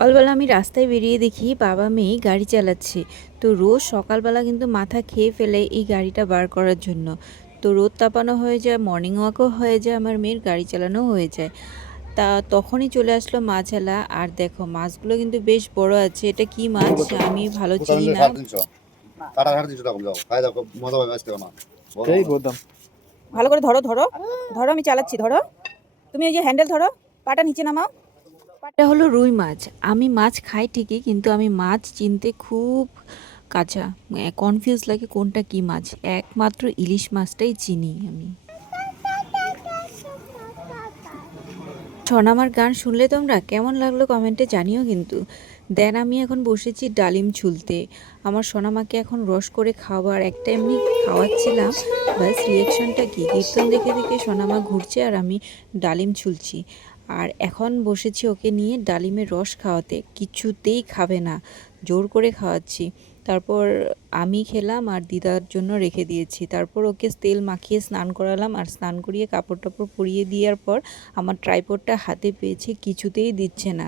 সকালবেলা আমি রাস্তায় বেরিয়ে দেখি বাবা মেয়ে গাড়ি চালাচ্ছে। তো রোজ সকালবেলা কিন্তু মাথা খেয়ে ফেলে এই গাড়িটা বার করার জন্য। তো রোদ তাপানো হয়ে যায়, মর্নিং ওয়াকও হয়ে যায়, আমার মেয়ের গাড়ি চালানো হয়ে যায়। তা তখনই চলে আসলো মাছালা। আর দেখো মাছগুলো কিন্তু বেশ বড় আছে। এটা কি মাছ আমি ভালো চিনি না। 350 কাটা 350 টাকা যাও খাই দাও, খুব মজা হবে আজকে না এই গোদাম। ভালো করে ধরো ধরো ধরো, আমি চালাচ্ছি, ধরো। তুমি ওই যে হ্যান্ডেল ধরো, পাটা নিচে নামাও। এটা হলো রুই মাছ। আমি মাছ খাই ঠিকই, কিন্তু আমি মাছ চিনতে খুব কাঁচা, কনফিউজ লাগে কোনটা কি মাছ। একমাত্র ইলিশ মাছটাই চিনি আমি। সোনামার গান শুনলে তোমরা কেমন লাগলো কমেন্টে জানিও কিন্তু। দেন আমি এখন বসেছি ডালিম ছুলতে। আমার সোনামাকে এখন রস করে খাওয়ার একটা এমনি খাওয়াচ্ছিলাম। বাস রিয়াকশনটা কি, কীর্তন দেখে দেখে সোনামা ঘুরছে আর আমি ডালিম ছুলছি। আর এখন বসেছি ওকে নিয়ে ডালিমের রস খাওয়াতে। কিছুতেই খাবে না, জোর করে খাওয়াচ্ছি। তারপর আমি খেলাম আর দিদার জন্য রেখে দিয়েছি। তারপর ওকে তেল মাখিয়ে স্নান করালাম, আর স্নান করিয়ে কাপড় টাপড় পরিয়ে দেওয়ার পর আমার ট্রাইপডটা হাতে পেয়েছে, কিছুতেই দিচ্ছে না।